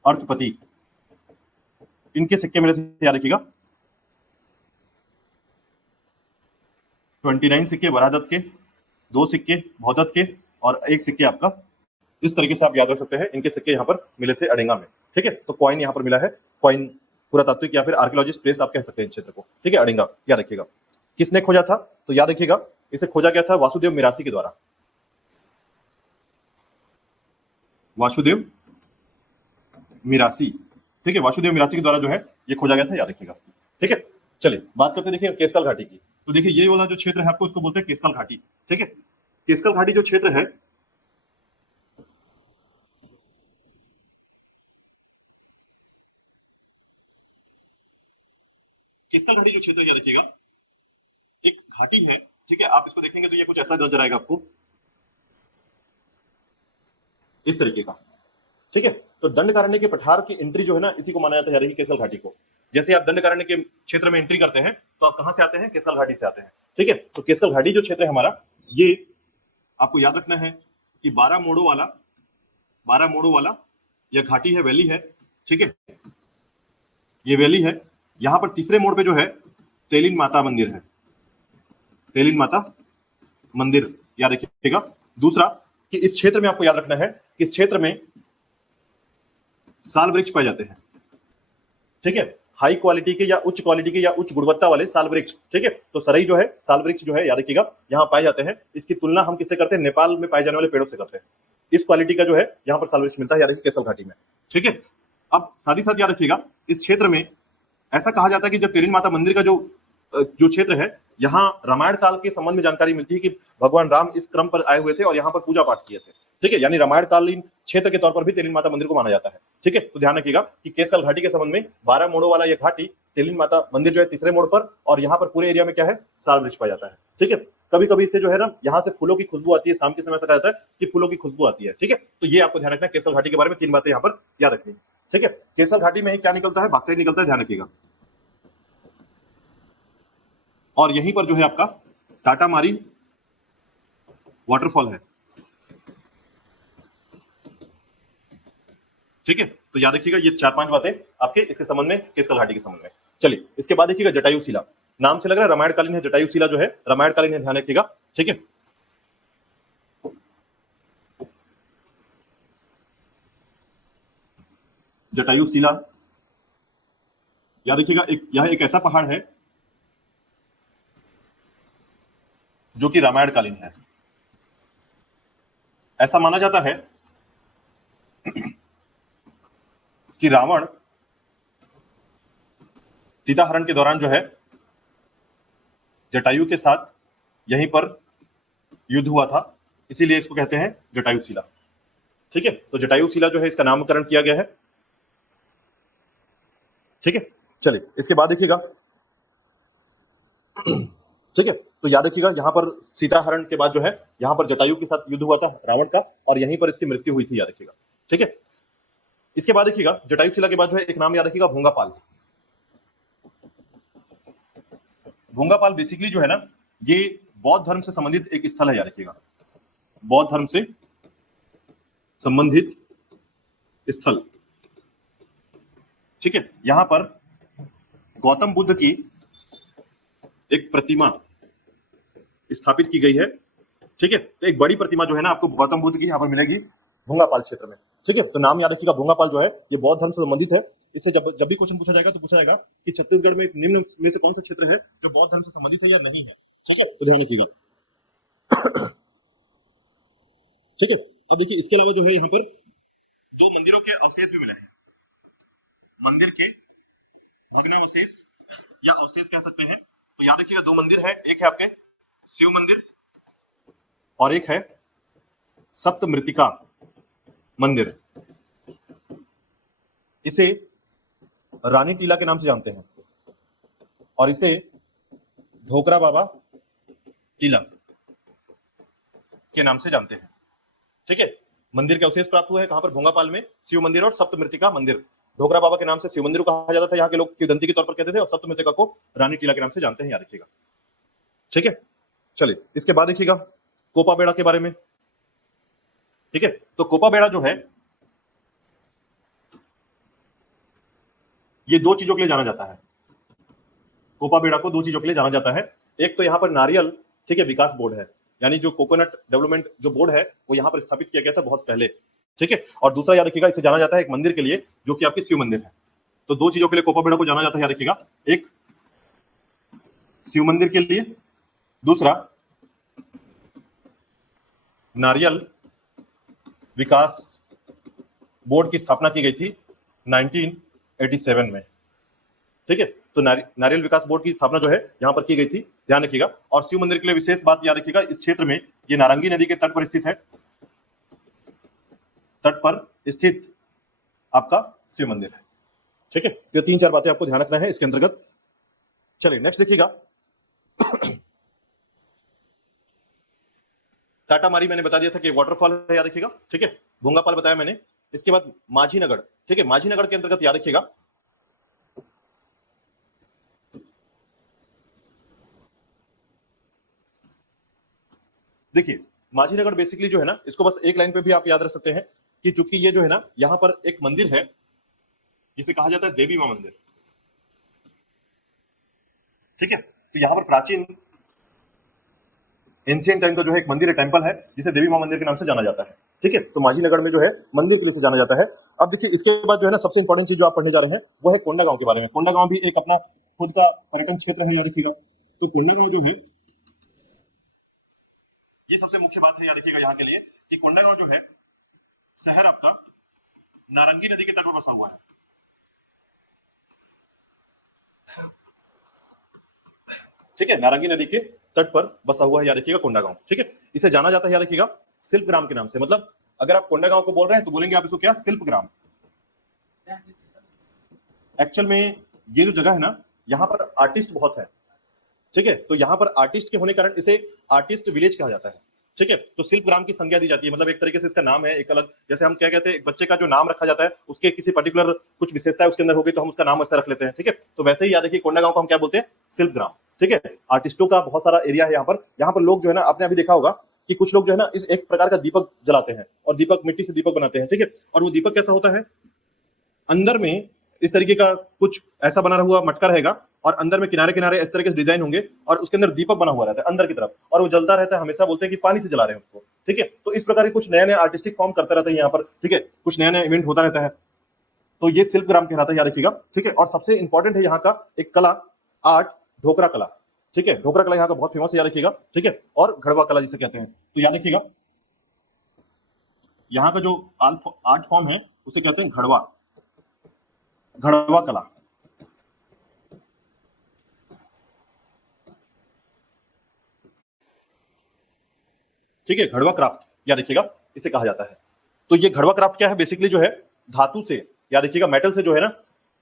अर्थपति, इनके सिक्के मिले थे याद रखिएगा 29 सिक्के वराहदत्त के, 2 सिक्के भवदत्त के और 1 सिक्के आपका, इस तरीके से आप याद रख सकते हैं इनके सिक्के यहाँ पर मिले थे अड़ेंगा में, ठीक है। तो कॉइन यहाँ पर मिला है, कॉइन पुरातात्विक या फिर आर्कियोलॉजिस्ट प्लेस आप कह सकते हैं इस क्षेत्र को, ठीक है, अड़ेंगा याद रखिएगा। किसने खोजा था? तो याद रखिएगा इसे खोजा गया था वासुदेव मिरासी के द्वारा, वासुदेव मिरासी, ठीक है, वासुदेव मिरासी के द्वारा जो है ये खोजा गया था, याद रखिएगा, ठीक है। चलिए बात करते देखिए केसकाल घाटी की। तो देखिए ये वाला जो क्षेत्र है आपको इसको बोलते हैं केसकाल घाटी, ठीक है। केसकाल घाटी जो क्षेत्र है केसकाल घाटी जो क्षेत्र याद रखिएगा एक घाटी है, ठीक है। आप इसको देखेंगे तो ये कुछ ऐसा नजर आएगा आपको इस तरीके का, ठीक है। तो दंडकारण्य के पठार की एंट्री जो है ना इसी को माना जाता है केसकाल घाटी को। जैसे आप दंडकारण्य के क्षेत्र में एंट्री करते हैं तो आप कहां से आते हैं? केसकाल घाटी से आते हैं, ठीक है। तो केसकाल घाटी जो क्षेत्र है हमारा ये आपको याद रखना है कि 12 मोड़ों वाला यह घाटी है, वैली है, ठीक है, ये वैली है। यहां पर तीसरे मोड़ पे जो है तेलिन माता मंदिर है, तेलिन माता मंदिर याद रखिएगा। दूसरा कि इस क्षेत्र में आपको याद रखना है कि इस क्षेत्र में साल वृक्ष पाए जाते हैं, ठीक है, हाई क्वालिटी के या उच्च क्वालिटी के या उच्च गुणवत्ता वाले साल वृक्ष, ठीक है। तो सरई जो है साल वृक्ष जो है याद रखिएगा यहाँ पाए जाते हैं। इसकी तुलना हम किससे करते हैं? नेपाल में पाए जाने वाले पेड़ों से करते हैं। इस क्वालिटी का जो है यहाँ पर साल वृक्ष मिलता है याद रखिए केसकाल घाटी में, ठीक है। अब साथ ही साथ याद रखिएगा इस क्षेत्र में ऐसा कहा जाता है कि जब तेलिन माता मंदिर का जो क्षेत्र है यहाँ रामायण काल के संबंध में जानकारी मिलती है कि भगवान राम इस क्रम पर आए हुए थे और यहाँ पर पूजा पाठ किए थे, ठीक है। यानी रामायण कालीन क्षेत्र के तौर पर भी तेलिन माता मंदिर को माना जाता है, ठीक है। तो ध्यान रखिएगा कि केसकाल घाटी के संबंध में 12 मोड़ों वाला यह घाटी तेलिन माता मंदिर जो है तीसरे मोड़ पर, और यहाँ पर पूरे एरिया में क्या है? साल वृक्ष पाया जाता है, ठीक है। कभी कभी इससे जो है ना यहाँ से फूलों की खुशबू आती है, शाम के समय ऐसा कहा जाता है कि फूलों की खुशबू आती है, ठीक है। तो ये आपको ध्यान रखना है केसकाल घाटी के बारे में 3 बातें यहाँ पर याद रखनी, ठीक है। केसकाल घाटी में क्या निकलता है? बॉक्साइट निकलता है, ध्यान रखिएगा। और यहीं पर जो है आपका टाटा मारी वाटरफॉल है। ठीक है, तो याद रखिएगा ये 4-5 बातें आपके इसके संबंध में, केसकर घाटी के संबंध में। चलिए इसके बाद देखिएगा जटायु शिला, नाम से लग रहा है रामायणकालीन है, जटायु शिला जो है रामायणकालीन है, ध्यान रखिएगा। ठीक है, जटायु शिला याद रखिएगा, यह एक ऐसा पहाड़ है जो कि रामायणकालीन है। ऐसा माना जाता है कि रावण सीताहरण के दौरान जो है जटायु के साथ यहीं पर युद्ध हुआ था, इसीलिए इसको कहते हैं जटायु शिला। ठीक है, तो जटायु शिला जो है इसका नामकरण किया गया है। ठीक है, चलिए इसके बाद देखिएगा। ठीक है, तो याद रखिएगा यहां पर सीताहरण के बाद जो है यहां पर जटायु के साथ युद्ध हुआ था रावण का, और यहीं पर इसकी मृत्यु हुई थी, याद रखिएगा। ठीक है, इसके बाद देखिएगा जटायु शिला के बाद जो है एक नाम याद रखिएगा, भोंगापाल। भोंगापाल बेसिकली जो है ना ये बौद्ध धर्म से संबंधित एक स्थल है, याद रखिएगा, बौद्ध धर्म से संबंधित स्थल। ठीक है, यहां पर गौतम बुद्ध की एक प्रतिमा स्थापित की गई है। ठीक है, तो एक बड़ी प्रतिमा जो है ना आपको गौतम बुद्ध की यहां पर मिलेगी भोंगापाल क्षेत्र में। ठीक है, तो नाम याद रखिएगा, भोंगापाल जो है ये बौद्ध धर्म से संबंधित है। इससे जब भी क्वेश्चन पूछा जाएगा तो पूछा जाएगा कि छत्तीसगढ़ में निम्न में से कौन सा क्षेत्र है जो बौद्ध धर्म से संबंधित है या नहीं है। ठीक है, तो ध्यान रखिएगा। ठीक है, अब देखिए इसके अलावा जो है यहाँ पर 2 मंदिरों के अवशेष भी मिले हैं, मंदिर के भग्नावशेष या अवशेष कह सकते हैं। तो याद रखिएगा 2 मंदिर है, एक है आपके शिव मंदिर और एक है सप्तमृतिका मंदिर। इसे रानी टीला के नाम से जानते हैं और इसे ढोकरा बाबा टीला के नाम से जानते हैं। ठीक है, मंदिर के अवशेष प्राप्त हुए हैं कहां पर, भोंगापाल में, शिव मंदिर और सप्तमृतिका मंदिर। ढोकरा बाबा के नाम से शिव मंदिर को कहा जाता था, यहाँ के लोग किंवदंती के तौर पर कहते थे, और सप्तमृतिका को रानी टीला के नाम से जानते हैं, याद रखिएगा। ठीक है, चलिए इसके बाद देखिएगा कोपा बेड़ा के बारे में। ठीक है, तो कोपा बेड़ा जो है ये 2 चीजों के लिए जाना जाता है। कोपा बेड़ा को 2 चीजों के लिए जाना जाता है। एक तो यहाँ पर नारियल, ठीक है, विकास बोर्ड है, यानी जो कोकोनट डेवलपमेंट जो बोर्ड है वो यहाँ पर स्थापित किया गया था बहुत पहले। ठीक है, और दूसरा याद रखिएगा इसे जाना जाता है एक मंदिर के लिए जो कि आपके शिव मंदिर है। तो 2 चीजों के लिए कोपा बेड़ा को जाना जाता है, याद रखिएगा, एक शिव मंदिर के लिए, दूसरा नारियल विकास बोर्ड की स्थापना की गई थी 1987 में। ठीक है, तो नारियल विकास बोर्ड की स्थापना जो है यहां पर की गई थी, ध्यान रखिएगा। और शिव मंदिर के लिए विशेष बात याद रखिएगा, इस क्षेत्र में ये नारंगी नदी के तट पर स्थित है, तट पर स्थित आपका शिव मंदिर है। ठीक है, ये 3-4 बातें आपको ध्यान रखना है इसके अंतर्गत। चलिए नेक्स्ट देखिएगा, टाटा मारी मैंने बता दिया था कि वाटरफॉल है, याद रखिएगा। ठीक है, भोंगापाल बताया मैंने। इसके बाद माझी नगर। ठीक है, माझी नगर के अंतर्गत याद रखिएगा देखिए माझी नगर बेसिकली जो है ना, इसको बस एक लाइन पे भी आप याद रख सकते हैं कि चूंकि ये जो है ना यहां पर एक मंदिर है जिसे कहा जाता है देवी मां मंदिर। ठीक है, तो यहां पर प्राचीन एंशियंट टाइम का जो है एक मंदिर है, टेंपल है, जिसे देवी मां मंदिर के नाम से जाना जाता है। ठीक है, तो माझी नगर में जो है मंदिर के लिए से जाना जाता है। अब देखिए इसके बाद जो है ना सबसे इंपॉर्टेंट चीज जो आप पढ़ने जा रहे हैं वो है कोंडागांव के बारे में। कोंडागांव भी एक अपना खुद का पर्यटन क्षेत्र है, याद रखिएगा। तो कोंडागांव जो है ये सबसे मुख्य बात है, याद रखिएगा यहाँ के लिए कि कोंडागांव जो है शहर आपका नारंगी नदी के तट पर बसा हुआ है। ठीक है, नारंगी नदी के तट पर बसा हुआ है, याद रखिएगा कोंडागांव। ठीक है, इसे जाना जाता है, याद रखिएगा, शिल्प ग्राम के नाम से। मतलब अगर आप कोंडागांव को बोल रहे हैं तो बोलेंगे आप इसको क्या, शिल्प ग्राम। एक्चुअल में ये जो जगह है ना यहाँ पर आर्टिस्ट बहुत है। ठीक है, तो यहाँ पर आर्टिस्ट के होने कारण इसे आर्टिस्ट विलेज कहा जाता है। ठीक है, तो शिल्प ग्राम की संज्ञा दी जाती है, मतलब एक तरीके से इसका नाम है एक अलग, जैसे हम क्या कहते हैं एक बच्चे का जो नाम रखा जाता है उसके किसी पर्टिकुलर कुछ विशेषता उसके अंदर होगी तो हम उसका नाम ऐसा रख लेते हैं। ठीक है, तो वैसे ही याद रखिए कोंडागांव को हम क्या बोलते हैं, शिल्प ग्राम। ठीक है, आर्टिस्टों का बहुत सारा एरिया है यहाँ पर। यहाँ पर लोग जो है ना आपने अभी देखा होगा कि कुछ लोग जो है ना इस एक प्रकार का दीपक जलाते हैं और दीपक मिट्टी से दीपक बनाते हैं, ठीक है। और वो दीपक कैसा होता है, अंदर में इस तरीके का कुछ ऐसा बना हुआ मटका रहेगा और अंदर में किनारे किनारे इस तरीके से डिजाइन होंगे और उसके अंदर दीपक बना हुआ रहता है अंदर की तरफ, और वो जलता रहता है। हमेशा बोलते हैं कि पानी से जला रहे हैं उसको, ठीक है। तो इस प्रकार के कुछ नए नए आर्टिस्टिक फॉर्म करते रहते हैं यहाँ पर, ठीक है, कुछ नया नया इवेंट होता रहता है। तो ये शिल्पग्राम कहलाता है, याद रखिएगा, ठीक है। और सबसे इंपॉर्टेंट है यहाँ का एक कला, आर्ट, ढोकरा कला, ठीक है। ढोकरा कला यहाँ का बहुत फेमस है, याद रखिएगा, ठीक है। और घड़वा कला जिसे कहते हैं, तो याद रखिएगा यहाँ का जो आर्ट फॉर्म है उसे कहते हैं घड़वा, घड़वा कला। ठीक है, घड़वा क्राफ्ट याद रखिएगा इसे कहा जाता है। तो ये घड़वा क्राफ्ट क्या है, बेसिकली जो है धातु से, याद रखिएगा मेटल से जो है ना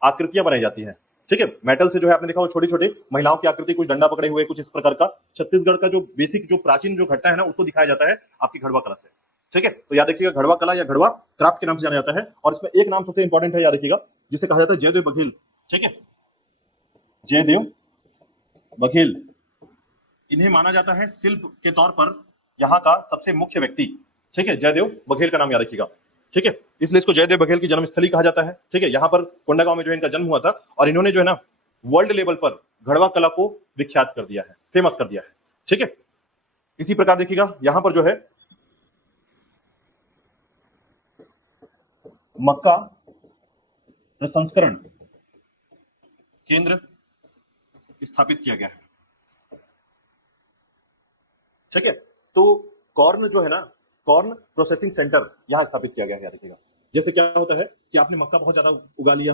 आकृतियां बनाई जाती हैं, ठीक है। मेटल से जो है आपने देखा वो छोटी छोटी महिलाओं की आकृति, कुछ डंडा पकड़े हुए, कुछ इस प्रकार का। छत्तीसगढ़ का जो बेसिक जो प्राचीन जो घटना है ना उसको दिखाया जाता है आपकी घड़वा कला से, ठीक है। तो याद रखिएगा घड़वा कला या घड़वा क्राफ्ट के नाम से जाना जाता है। और इसमें एक नाम सबसे इंपॉर्टेंट है, याद रखिएगा, जिसे कहा जाता है जयदेव बघेल, ठीक है। जयदेव बघेल, इन्हें माना जाता है शिल्प के तौर पर यहाँ का सबसे मुख्य व्यक्ति, ठीक है। जयदेव बघेल का नाम याद रखिएगा, ठीक है। इसलिए इसको जयदेव बघेल की जन्मस्थली कहा जाता है, ठीक है। यहाँ पर कोंडागांव में जो इनका जन्म हुआ था और इन्होंने जो है ना वर्ल्ड लेवल पर घड़वा कला को विख्यात कर दिया है, फेमस कर दिया है, ठीक है। इसी प्रकार देखिएगा यहाँ पर जो है मक्का प्रसंस्करण केंद्र स्थापित किया गया है, ठीक है। तो कॉर्न जो है ना, कॉर्न प्रोसेसिंग सेंटर यहाँ स्थापित किया गया है, याद रखिएगा। जैसे क्या होता है कि आपने मक्का बहुत ज्यादा उगा लिया,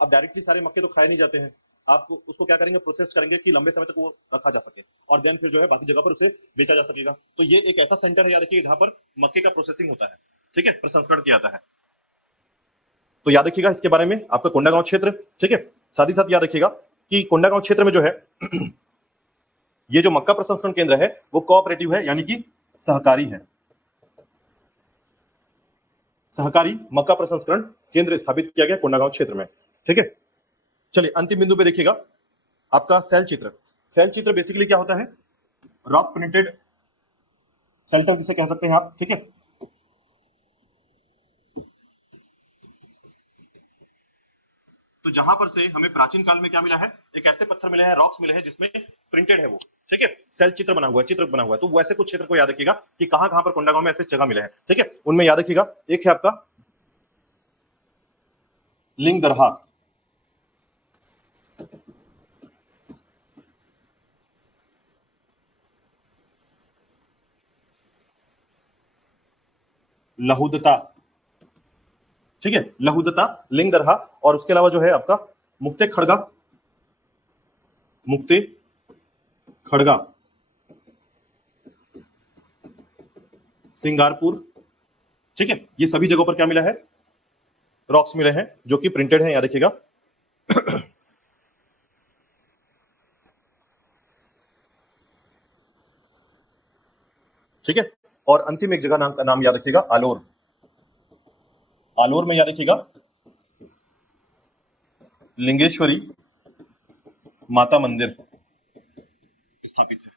अब डायरेक्टली सारे मक्के तो खाए नहीं जाते हैं, आप उसको क्या करेंगे, प्रोसेस करेंगे कि लंबे समय तक वो रखा जा सके और देन फिर जो है बाकी जगह पर उसे बेचा जा सकेगा। तो ये एक ऐसा सेंटर है, याद रखिएगा, जहां पर मक्के का प्रोसेसिंग होता है, ठीक है, प्रसंस्करण किया जाता है। तो याद रखिएगा इसके बारे में आपका कोंडागांव क्षेत्र, ठीक है। साथ ही साथ याद रखिएगा कि कोंडागांव क्षेत्र में जो है ये जो मक्का प्रसंस्करण केंद्र है वो कोऑपरेटिव है, यानी कि सहकारी है। सहकारी मक्का प्रसंस्करण केंद्र स्थापित किया गया कोंडागांव क्षेत्र में, ठीक है। चलिए अंतिम बिंदु पे देखिएगा आपका सेल चित्र। सेल चित्र बेसिकली क्या होता है, रॉक प्रिंटेड शेल्टर जिसे कह सकते हैं आप, ठीक है। तो जहां पर से हमें प्राचीन काल में क्या मिला है, एक ऐसे पत्थर मिले हैं, रॉक्स मिले हैं जिसमें प्रिंटेड है वो, ठीक है, सेल चित्र बना हुआ है, चित्र बना हुआ है। तो वैसे कुछ क्षेत्र को याद रखिएगा कि कहां कहां पर कोंडागांव में ऐसे जगह मिले हैं, ठीक है। उनमें याद रखिएगा एक है आपका लिंग दरहा, लहुदता, ठीक है, लहुदता, लिंग दरहा, और उसके अलावा जो है आपका मुक्ते खड़गा, मुक्ते खड़गा, सिंगारपुर, ठीक है। ये सभी जगहों पर क्या मिला है, रॉक्स मिले हैं जो कि प्रिंटेड है, याद रखिएगा। ठीक है। और अंतिम एक जगह नाम का नाम याद रखिएगा, आलोर। आलोर में याद रखिएगा लिंगेश्वरी माता मंदिर स्थापित है,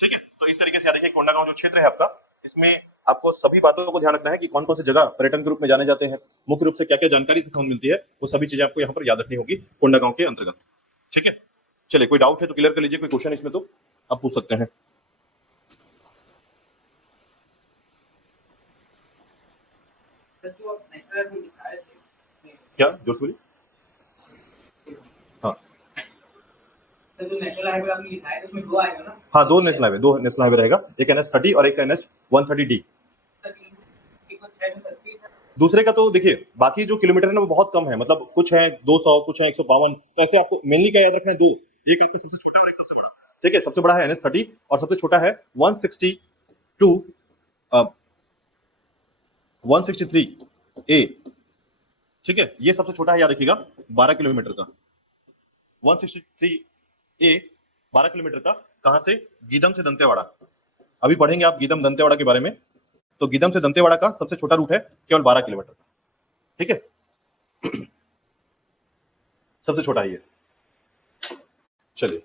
ठीक है। तो इस तरीके से याद रखिए कोंडागांव जो क्षेत्र है आपका, इसमें आपको सभी बातों को ध्यान रखना है कि कौन कौन सी जगह पर्यटन के रूप में जाने जाते हैं, मुख्य रूप से क्या क्या जानकारी से समझ मिलती है, वो सभी चीजें आपको यहाँ पर याद रखनी होगी कोंडागांव के अंतर्गत, ठीक है। चलिए कोई डाउट है तो क्लियर कर लीजिए, कोई क्वेश्चन इसमें तो आप पूछ सकते हैं। क्या जोर से बोलिए। हाँ जो नेशनल हाईवे आपने लिखा है उसमें दो आएगा ना? हाँ, दो नेशनल हाईवे, दो नेशनल हाईवे रहेगा, एक NH30 और एक NH130D। दूसरे का तो देखिए बाकी जो किलोमीटर है ना वो बहुत कम है, मतलब कुछ है 200, कुछ है 152, तो ऐसे आपको मेनली क्या याद रखना है, दो, एक आपका सबसे छोटा और एक सबसे बड़ा, ठीक है। सबसे बड़ा है NH30 और सबसे छोटा है 163A, ठीक है। ये सबसे छोटा है, याद रखिएगा, 12 किलोमीटर का 163A, 12 किलोमीटर का। कहां से, गीदम से दंतेवाड़ा। अभी पढ़ेंगे आप गीदम दंतेवाड़ा के बारे में। तो गीदम से दंतेवाड़ा का सबसे छोटा रूट है केवल 12 किलोमीटर का, ठीक है। सबसे छोटा ही है। चलिए